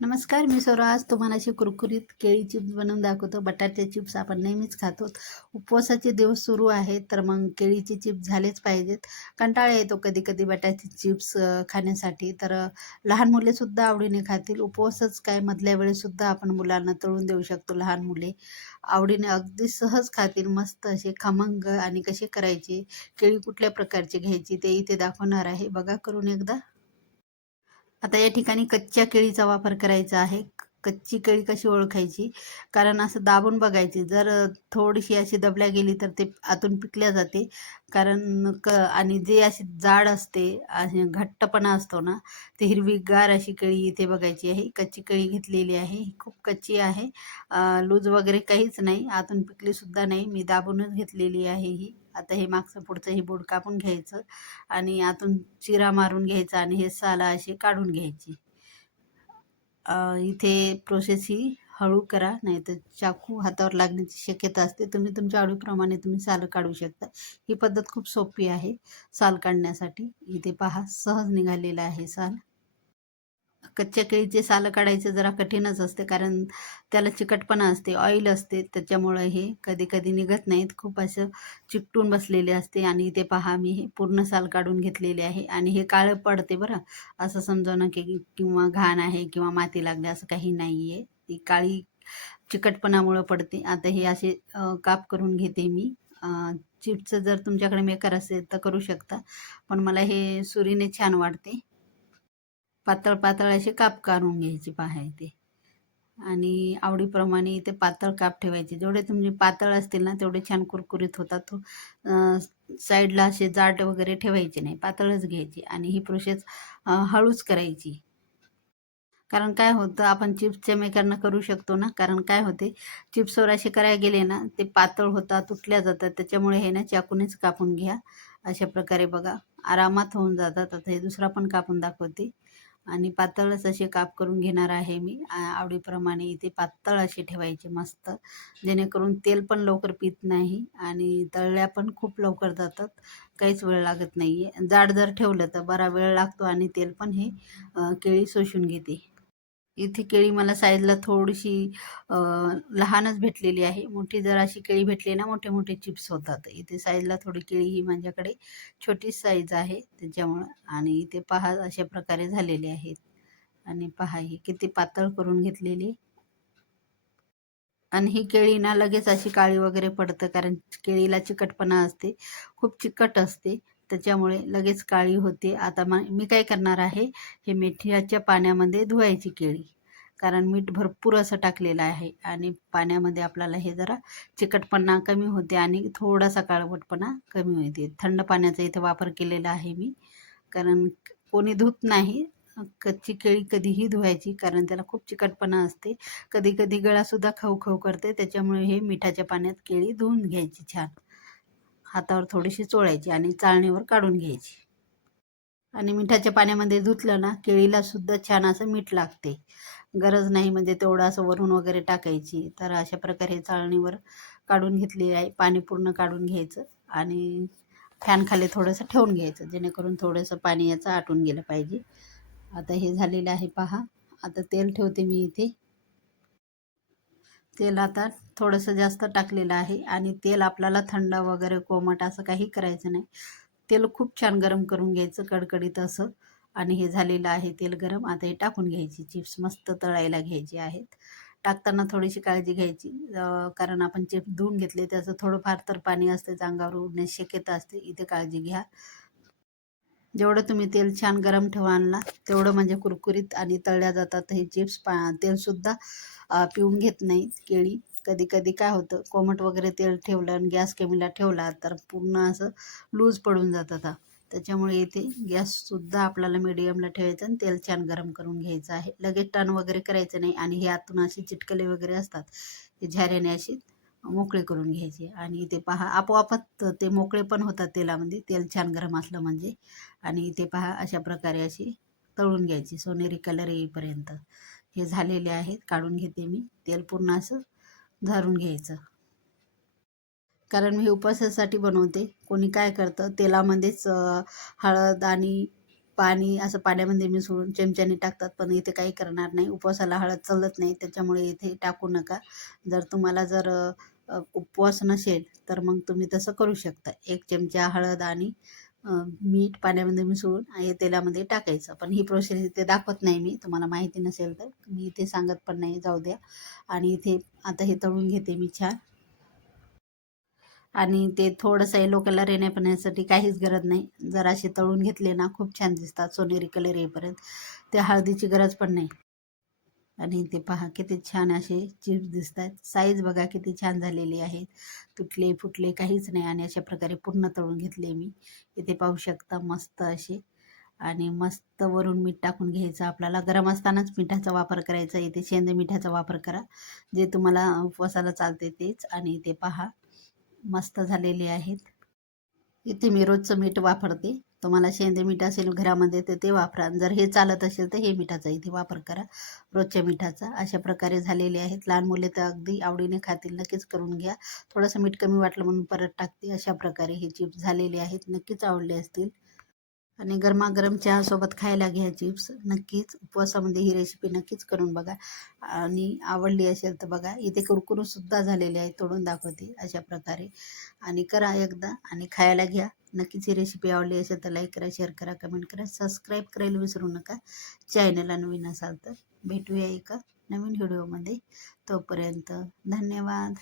नमस्कार, मी स्वरा. आज तुम्हाला अशी कुरकुरीत केळी चिप्स बनवून दाखवतो. बटाटे चिप्स आपण नेहमीच खातो. उपवासाचे दिवस सुरू आहेत, तर मग केळीचे चिप्स झालेच पाहिजेत. कंटाळा येतो कधी-कधी बटाटे चिप्स खाण्यासाठी. तर लहान मुलेसुद्धा आवडीने खातील. उपवासच काय, मधल्या वेळेससुद्धा आपण मुलांना तळून देऊ शकतो. लहान मुले आवडीने अगदी सहज खातील. मस्त असे खमंग. आणि कसे करायचे, केळी कुठल्या प्रकारची घ्यायची ते इथे दाखवणार आहे. बघा करून एकदा. आता या ठिकाणी कच्च्या केळीचा वापर करायचा आहे. कच्ची केळी कशी ओळखायची? कारण असं दाबून बघायची. जर थोडीशी अशी दबल्या गेली तर ते आतून पिकल्या जाते. कारण आणि जे अशी जाड असते, अशी घट्टपणा असतो ना, ते हिरवीगार अशी केळी इथे बघायची आहे. कच्ची केळी घेतलेली आहे. ही खूप कच्ची आहे. लूज वगैरे काहीच नाही. आतून पिकलीसुद्धा नाही. मी दाबूनच घेतलेली आहे ही. आता हे मागचं पुढचं हे बोट कापून घ्यायचं आणि आतून चिरा मारून घ्यायचा आणि हे सालं अशी काढून घ्यायची. इथे प्रोसेस ही हळू करा, नाहीतर चाकू हातावर लागण्याची शक्यता असते. तुम्ही तुमच्या आवडीप्रमाणे तुम्ही सालं काढू शकता. ही पद्धत खूप सोपी आहे साल काढण्यासाठी. इथे पहा, सहज निघालेलं आहे साल. कच्च्या केळीचे सालं काढायचे जरा कठीणच असते, कारण त्याला चिकटपणा असते, ऑइल असते. त्याच्यामुळं हे कधी-कधी निघत नाहीत. खूप असं चिकटून बसलेले असते. आणि इथे पहा, मी हे पूर्ण साल काढून घेतलेले आहे. आणि हे काळं पडते बरं. असं समजा ना की किंवा घाण आहे किंवा माती लागली असं काही नाही आहे. ती काळी चिकटपणामुळं पडते. आता हे असे काप करून घेते मी. चिप्सचं जर तुमच्याकडे मेकर असेल तर करू शकता, पण मला हे सुरीने छान वाटते. पातळ-पातळ असे काप काढून घ्यायचे पहा इथे. आणि आवडीप्रमाणे इथे पातळ काप ठेवायचे. जेवढे तुमचे पातळ असतील ना, तेवढे छान कुरकुरीत होतात. साईडला असे जाड वगैरे ठेवायचे नाही, पातळच घ्यायची. आणि ही प्रोसेस हळूच करायची. कारण काय होतं, आपण चिप्सच्या मेकरनं करू शकतो ना, कारण काय होते, चिप्सवर असे करायला गेले ना, ते पातळ होतात, तुटल्या जातात. त्याच्यामुळे हे ना चाकूनेच कापून घ्या. अशा प्रकारे बघा, आरामात होऊन जातात. आता हे दुसरा पण कापून दाखवते. आणि पातळच असे काप करून घेणार आहे मी. आवडीप्रमाणे इथे पातळ असे ठेवायचे मस्त, जेणेकरून तेल पण लवकर पित नाही आणि तळल्या पण खूप लवकर जातात. काहीच वेळ लागत नाही आहे. जाड जर ठेवलं तर बरा वेळ लागतो आणि तेल पण हे केळी शोषून घेते. इथे केळी मला साईजला थोडीशी लहानच भेटलेली आहे. मोठी जर अशी केळी भेटली ना, मोठे मोठे चिप्स होतात. इथे साईजला थोडी केळी ही माझ्याकडे छोटी साईज आहे त्याच्यामुळं. आणि इथे पहा, अशा प्रकारे झालेले आहेत. आणि पहा, ही किती पातळ करून घेतलेली. आणि ही केळी ना लगेच अशी काळी वगैरे पडतं, कारण केळीला चिकटपणा असते, खूप चिकट असते. त्याच्यामुळे लगेच काळी होते. आता मी काय करणार आहे, हे मिठाच्या पाण्यामध्ये धुवायची केळी. कारण मीठ भरपूर असं टाकलेलं आहे आणि पाण्यामध्ये आपल्याला हे जरा चिकटपणा कमी होते आणि थोडासा काळवटपणा कमी होते. थंड पाण्याचा इथे वापर केलेला आहे मी, कारण कोणी धुत नाही. कच्ची केळी कधीही धुवायची, कारण त्याला खूप चिकटपणा असते. कधी-कधी गळासुद्धा खव-खव करते. त्याच्यामुळे हे मिठाच्या पाण्यात केळी धुवून घ्यायची छान. हातावर थोडीशी चोळायची आणि चाळणीवर काढून घ्यायची. आणि मिठाच्या पाण्यामध्ये धुतलं ना, केळीला सुद्धा छान असं मीठ लागते. गरज नाही म्हणजे तेवढं असं वरून वगैरे टाकायची. तर अशा प्रकारे चाळणीवर काढून घेतली आहे. पाणी पूर्ण काढून घ्यायचं आणि फॅनखाली थोडंसं ठेवून घ्यायचं, जेणेकरून थोडंसं पाणी याचं आटून गेलं पाहिजे. आता हे झालेलं आहे पहा. आता तेल ठेवते मी इथे. तेल आता थोडंसं जास्त टाकलेलं आहे आणि तेल आपल्याला थंड वगैरे कोमट असं काही करायचं नाही. तेल खूप छान गरम करून घ्यायचं, कडकडीत असं. आणि हे झालेलं आहे तेल गरम. आता हे टाकून घ्यायची चिप्स, मस्त तळायला घ्यायची आहेत. टाकताना थोडीशी काळजी घ्यायची, कारण आपण चिप्स धुवून घेतले, त्याचं थोडंफार तर पाणी असतेच, अंगावर उडण्याची शक्यता असते. इथे काळजी घ्या. जेवढं तुम्ही तेल छान गरम ठेवाल ना, तेवढं म्हणजे कुरकुरीत आणि तळल्या जातात हे चिप्स. तेलसुद्धा पिऊन घेत नाहीत केळी. कधी-कधी काय होतं, कोमट वगैरे तेल ठेवलं आणि गॅस कमीला ठेवला तर पूर्ण असं लूज पडून जातात. त्याच्यामुळे इथे गॅससुद्धा आपल्याला मीडियमला ठेवायचं आणि तेल छान गरम करून घ्यायचं आहे. लगेच टर्न वगैरे करायचं नाही. आणि हे आतून असे चिटकले वगैरे असतात, ते झाऱ्याने असे मोकळे करून घ्यायचे. आणि इथे पहा, आपोआपच ते मोकळे पण होतात तेलामध्ये, तेल छान गरम असलं म्हणजे. आणि इथे पहा, अशा प्रकारे अशी तळून घ्यायची सोनेरी कलर येईपर्यंत. हे झालेले आहेत, काढून घेते मी. तेल पूर्ण असं झारून घ्यायचं, कारण मी उपवासासाठी बनवते. कोणी काय करतं, तेलामध्येच हळद आणि पाणी असं पाण्यामध्ये मिसळून चमच्याने टाकतात, पण इथे काही करणार नाही. उपवासाला हळद चालत नाही, त्याच्यामुळे इथे टाकू नका. जर तुम्हाला उपवास नसेल तर मग तुम्ही तसं करू शकता. 1 चमचा हळद आणि मीठ पाण्यामध्ये मिसळून हे तेलामध्ये टाकायचं. पण ही प्रोसेस इथे दाखवत नाही मी, तुम्हाला माहिती नसेल तर. मी इथे सांगत पण नाही, जाऊ द्या. आणि इथे आता हे तळून घेते मी छान. आणि ते थोडंसं येलो कलर येण्यासाठी काहीच गरज नाही. जरासे तळून घेतले ना खूप छान दिसतात सोनेरी कलर येईपर्यंत. त्या हळदीची गरज पण नाही. आणि ते पहा किती छान असे चिप्स दिसत आहेत. साईज बघा किती छान झालेली आहे. तुटले फुटले काहीच नाही आणि अशा प्रकारे पूर्ण तळून घेतले मी. इथे पाहू शकता मस्त असे. आणि मस्त वरून मीठ टाकून घ्यायचं. आपल्याला गरम असतानाच मिठाचा वापर करायचा. इथे शेंदे मिठाचा वापर करा, जे तुम्हाला उपवासाला चालते तेच. आणि ते पहा मस्त झालेले आहेत. इथे मी रोजचं मीठ वापरते. तुम्हाला शेंदे मीठ असेल घरामध्ये तर ते वापरा. जर हे चालत असेल तर हे मिठाचा इथे वापर करा, रोजच्या मिठाचा. अशा प्रकारे झालेले आहेत. लहान मुले तर अगदी आवडीने खातील. नक्कीच करून घ्या. थोडंसं मीठ कमी वाटलं म्हणून परत टाकते. अशा प्रकारे हे चिप्स झालेले आहेत. नक्कीच आवडले असतील. आणि गरमागरम चहासोबत खायला घ्या चिप्स. नक्कीच उपवासामध्ये ही रेसिपी नक्कीच करून बघा. आणि आवडली असेल तर बघा इथे कुरकुरूसुद्धा झालेले आहे. तोडून दाखवते अशा प्रकारे. आणि करा एकदा आणि खायला घ्या. नक्कीच ही रेसिपी आवडली असेल तर लाईक करा, शेअर करा, कमेंट करा, सबस्क्राईब करायला विसरू नका. चॅनलला नवीन असाल तर. भेटूया एका नवीन व्हिडिओमध्ये. तोपर्यंत धन्यवाद.